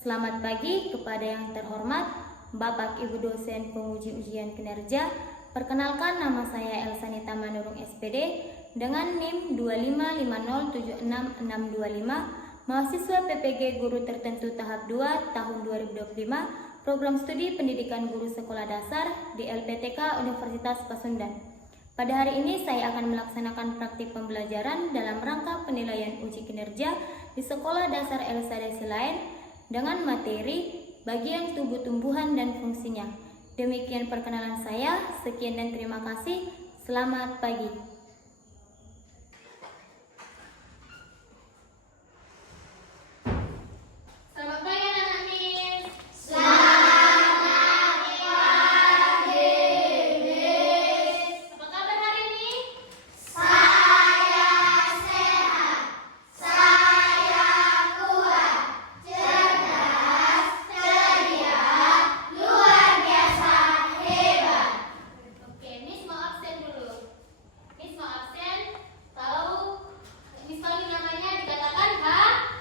Selamat pagi kepada yang terhormat Bapak Ibu dosen penguji ujian kinerja. Perkenalkan, nama saya Elsa Nita Manurung SPD dengan NIM 255076625, mahasiswa PPG Guru Tertentu tahap 2 tahun 2025, program studi pendidikan guru sekolah dasar di LPTK Universitas Pasundan. Pada hari ini saya akan melaksanakan praktik pembelajaran dalam rangka penilaian uji kinerja di Sekolah Dasar Elsa Desi Lain dengan materi bagian tubuh tumbuhan dan fungsinya. Demikian perkenalan saya. Sekian dan terima kasih. Selamat pagi. Selamat pagi anak-anak Miss. Selamat pagi, Miss. Apa kabar hari ini? Saya sehat, saya kuat, cerdas, ceria, luar biasa hebat. Oke, Miss mau absen dulu. Miss mau absen kalau Miss panggil namanya dikatakan Hadir.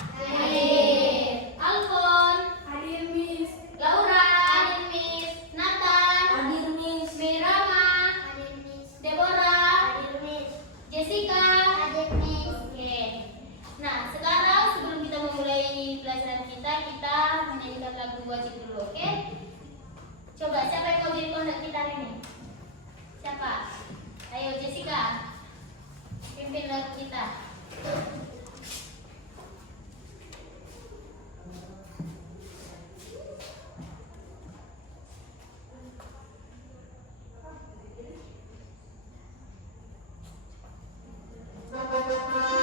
Alfon, Hadir, Miss. Laura, hadir Miss, Nathan, Hadir, Miss. Mirama, Hadir, Miss. Deborah, Hadir, Miss. Jessica. Hadir, Miss. Oke. Nah, sekarang sebelum kita memulai pelajaran kita menyanyikan lagu wajib dulu, oke? Coba siapa yang mau jadi kondak kita hari ini? Siapa? Ayo Jessica, pimpin lagu kita. Semua berdiri.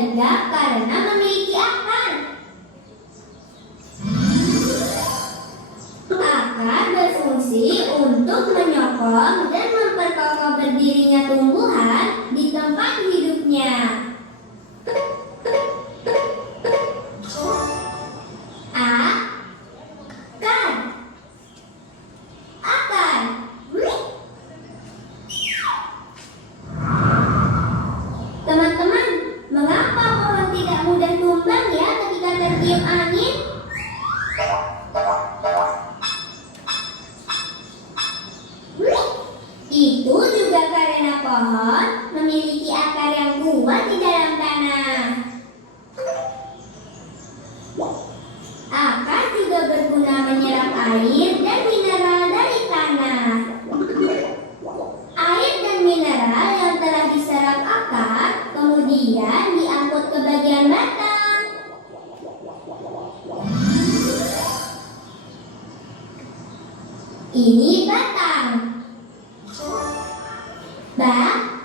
tegak karena memiliki akar. Akar berfungsi untuk menyokong dan memperkokoh berdirinya tumbuhan di tempat hidupnya. Akar. Teman-teman, mengapa pohon tidak mudah tumbang ya ketika tertiup angin? Itu juga karena pohon memiliki akar yang kuat di dalam tanah. Akar juga berguna menyerap air dan mineral dari tanah. Air dan mineral yang telah diserap akar kemudian diangkut ke bagian batang. Ini batang. Batang.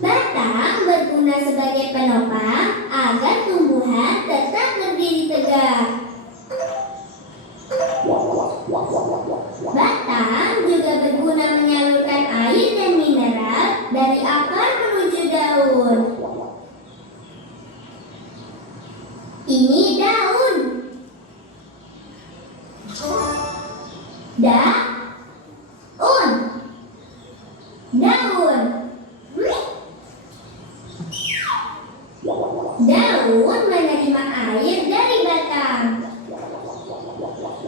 Batang berguna sebagai penopang agar tumbuhan tetap berdiri tegak. Batang juga berguna menyalurkan air dan mineral dari akar menuju daun. Ini daun. Daun menerima air dari batang.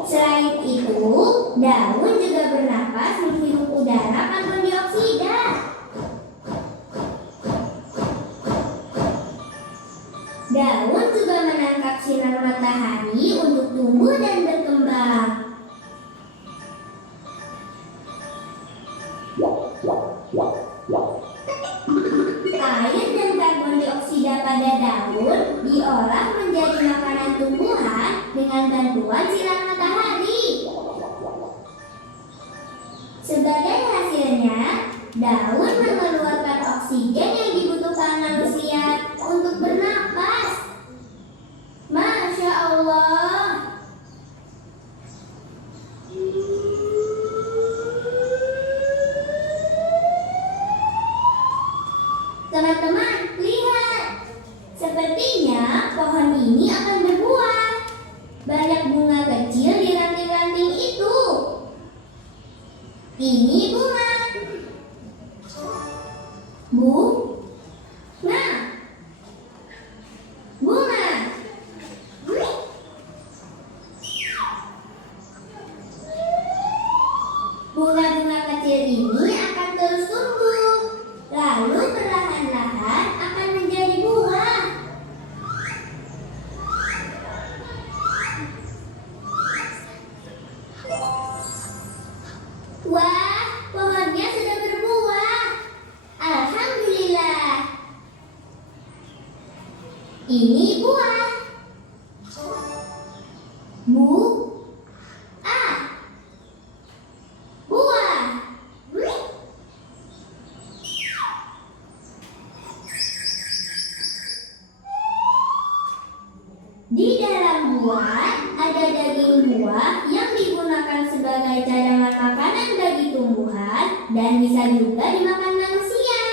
Selain itu, daun juga bernapas menghirup udara karbon dioksida. Daun juga menangkap sinar matahari untuk tumbuh dan berkembang. Air dan karbon dioksida pada daun diolah menjadi makanan tumbuhan dengan bantuan sinar matahari. Sebagai hasilnya, daun mengeluarkan oksigen yang dibutuhkan manusia untuk bernapas. Masya Allah. Teman-teman, lihat. Sepertinya pohon ini akan berbuah. Banyak bunga kecil di ranting-ranting itu. Ini bunga. Bunga. Bunga-bunga kecil ini akan terus tumbuh. Lalu perlahan-lahan akan menjadi buah. Wah, pohonnya sudah berbuah. Alhamdulillah. Ini buah. Buah. Di dalam buah ada daging buah yang digunakan sebagai cadangan makanan bagi tumbuhan dan bisa juga dimakan manusia.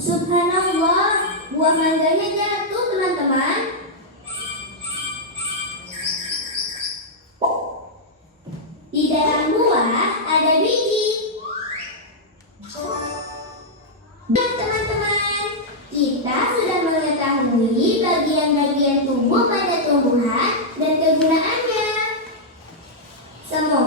Subhanallah, buah mangganya jatuh, teman-teman. Di dalam buah ada biji. Nah, teman-teman, kita sudah mengetahui bagian-bagian tubuh pada tumbuhan dan kegunaannya. Semoga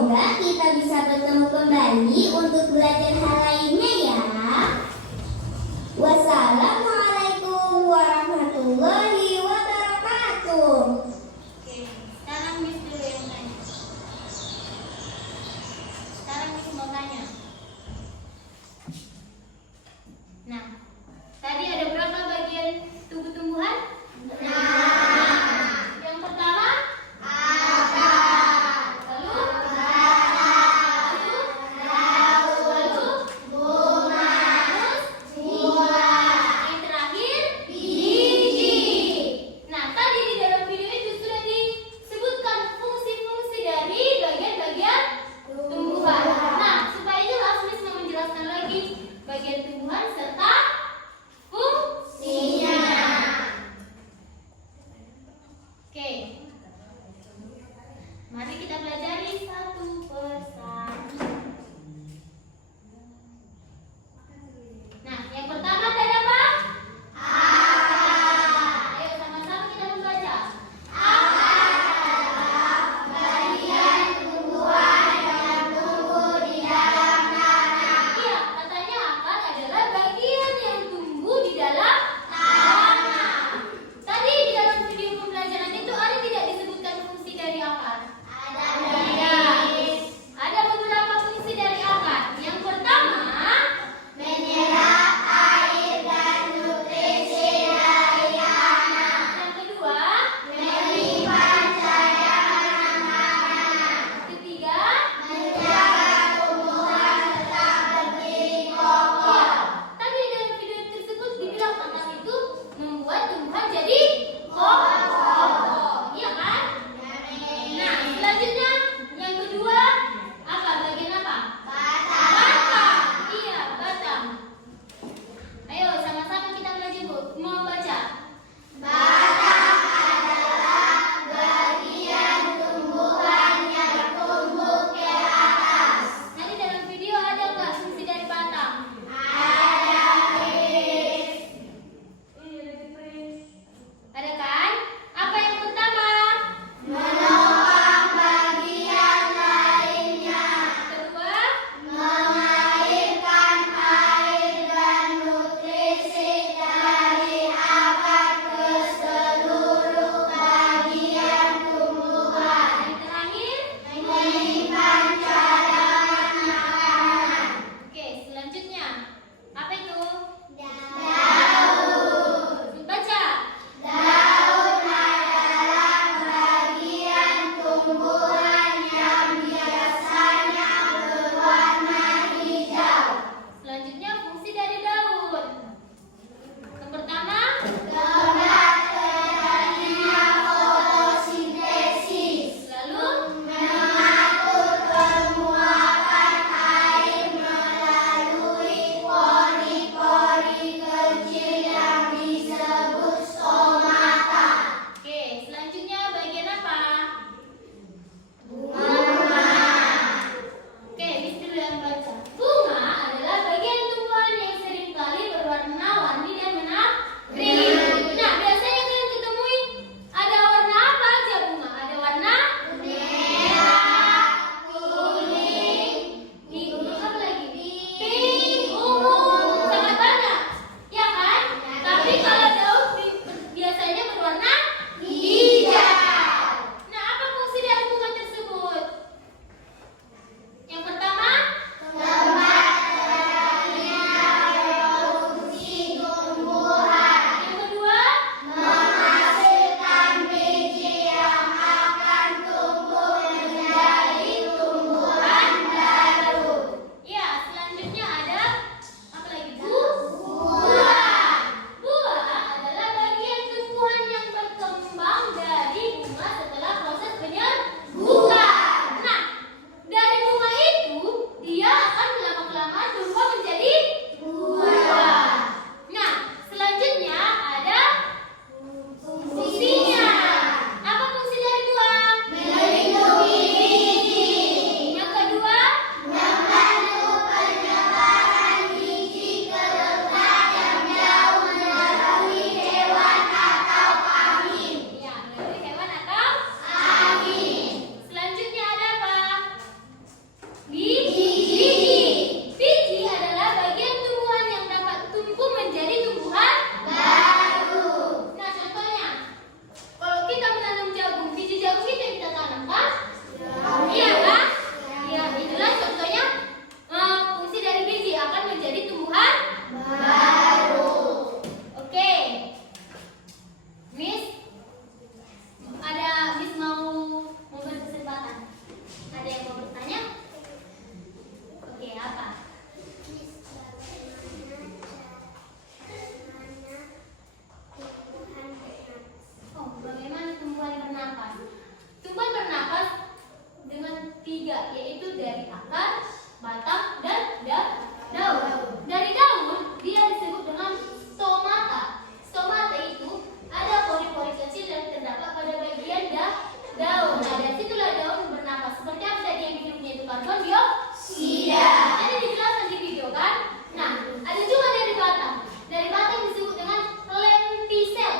daun. Nah, dari situlah daun bernapas. Seperti apa tadi yang hidupnya itu karbon dioksida. Ada dijelaskan di video kan? Nah, ada juga dari batang. Dari batang disebut dengan lentisel.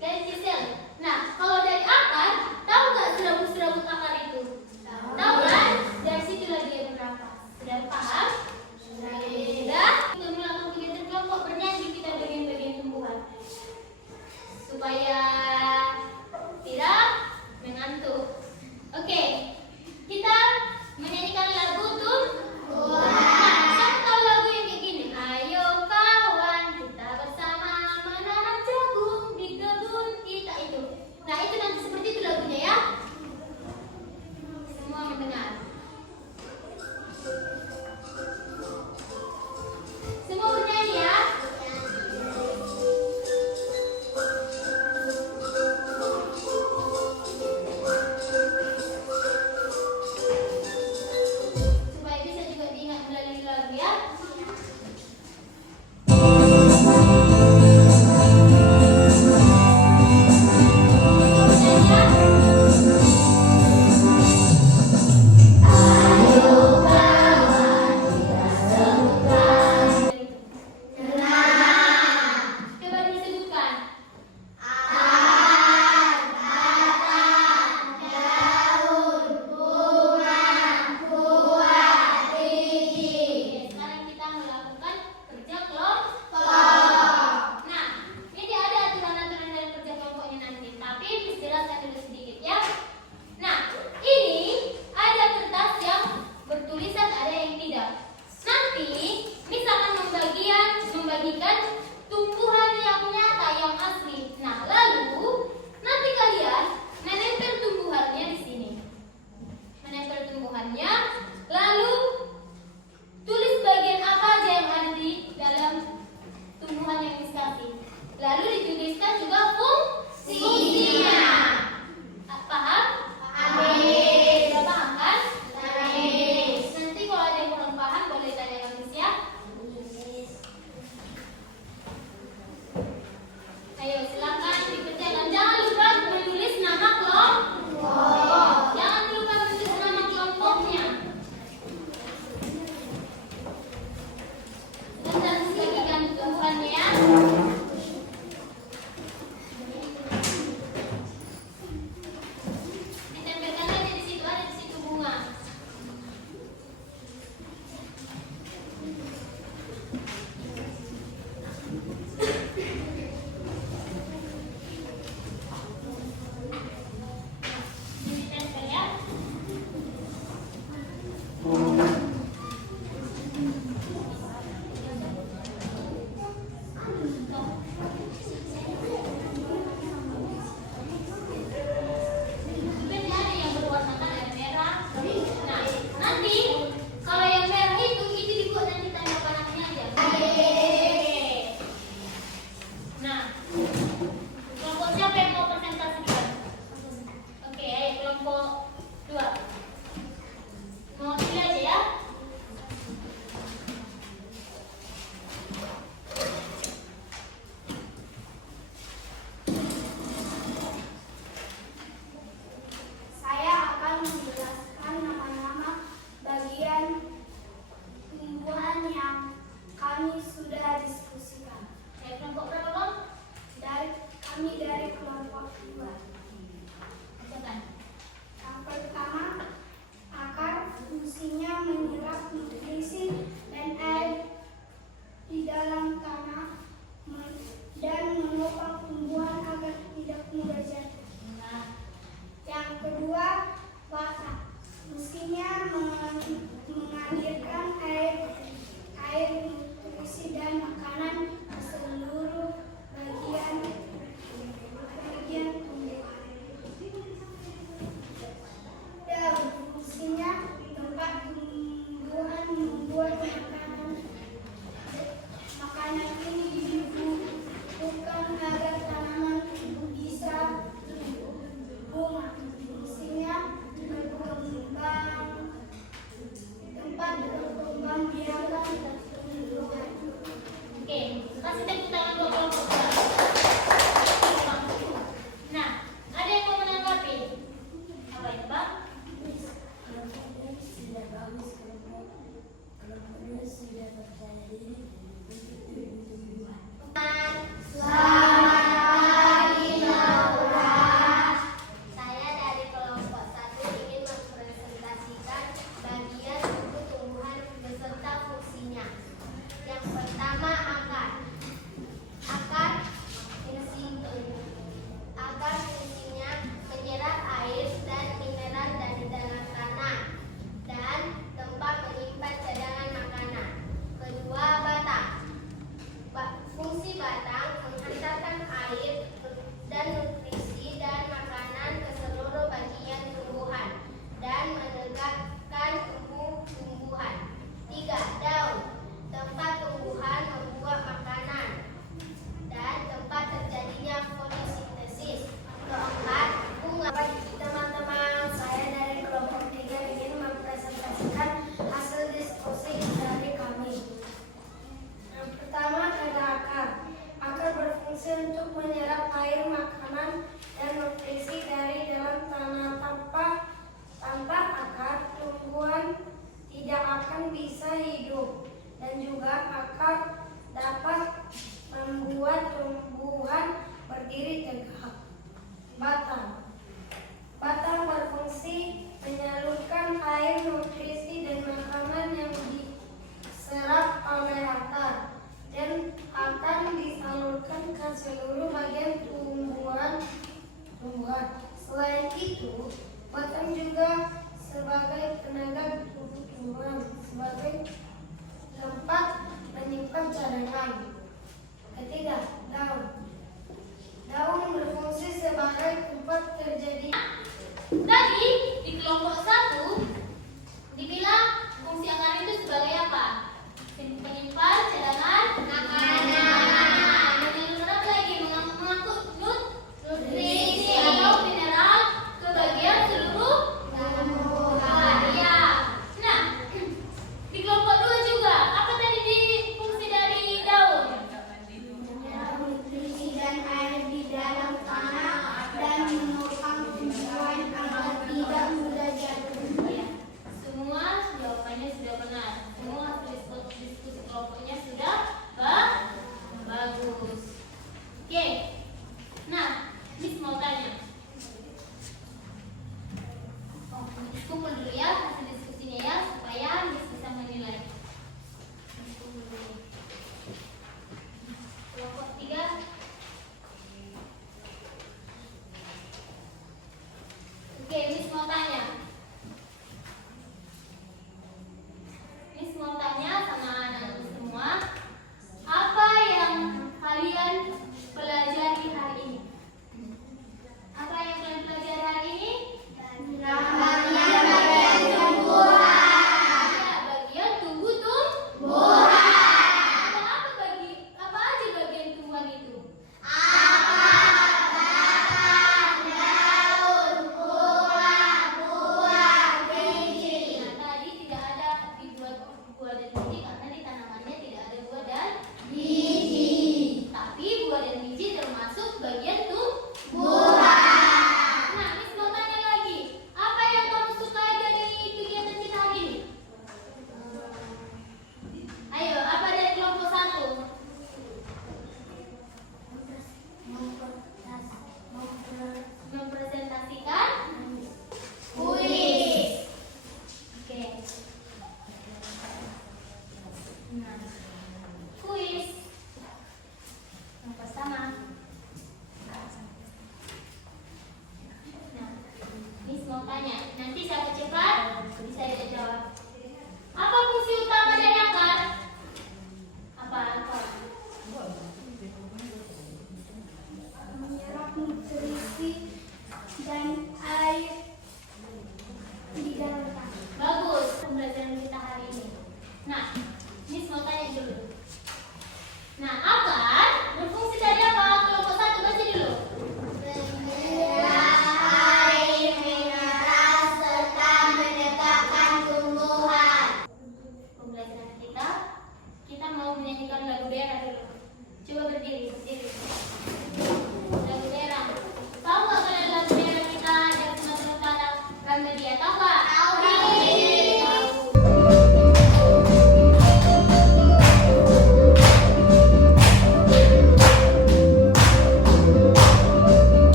Lentisel. Nah, kalau dari akar, tahu nggak serabut-serabut akar itu? Tahu kan? Dari situlah dia bernapas. Sudah paham? Sudah. Kita melakukan kegiatan kelompok bernyanyi kita bagian-bagian tumbuhan supaya tidak mengantuk. Selain itu, batang juga sebagai tenaga tumbuhan, sebagai tempat menyimpan cadangan. Ketiga, daun. Daun berfungsi sebagai tempat terjadi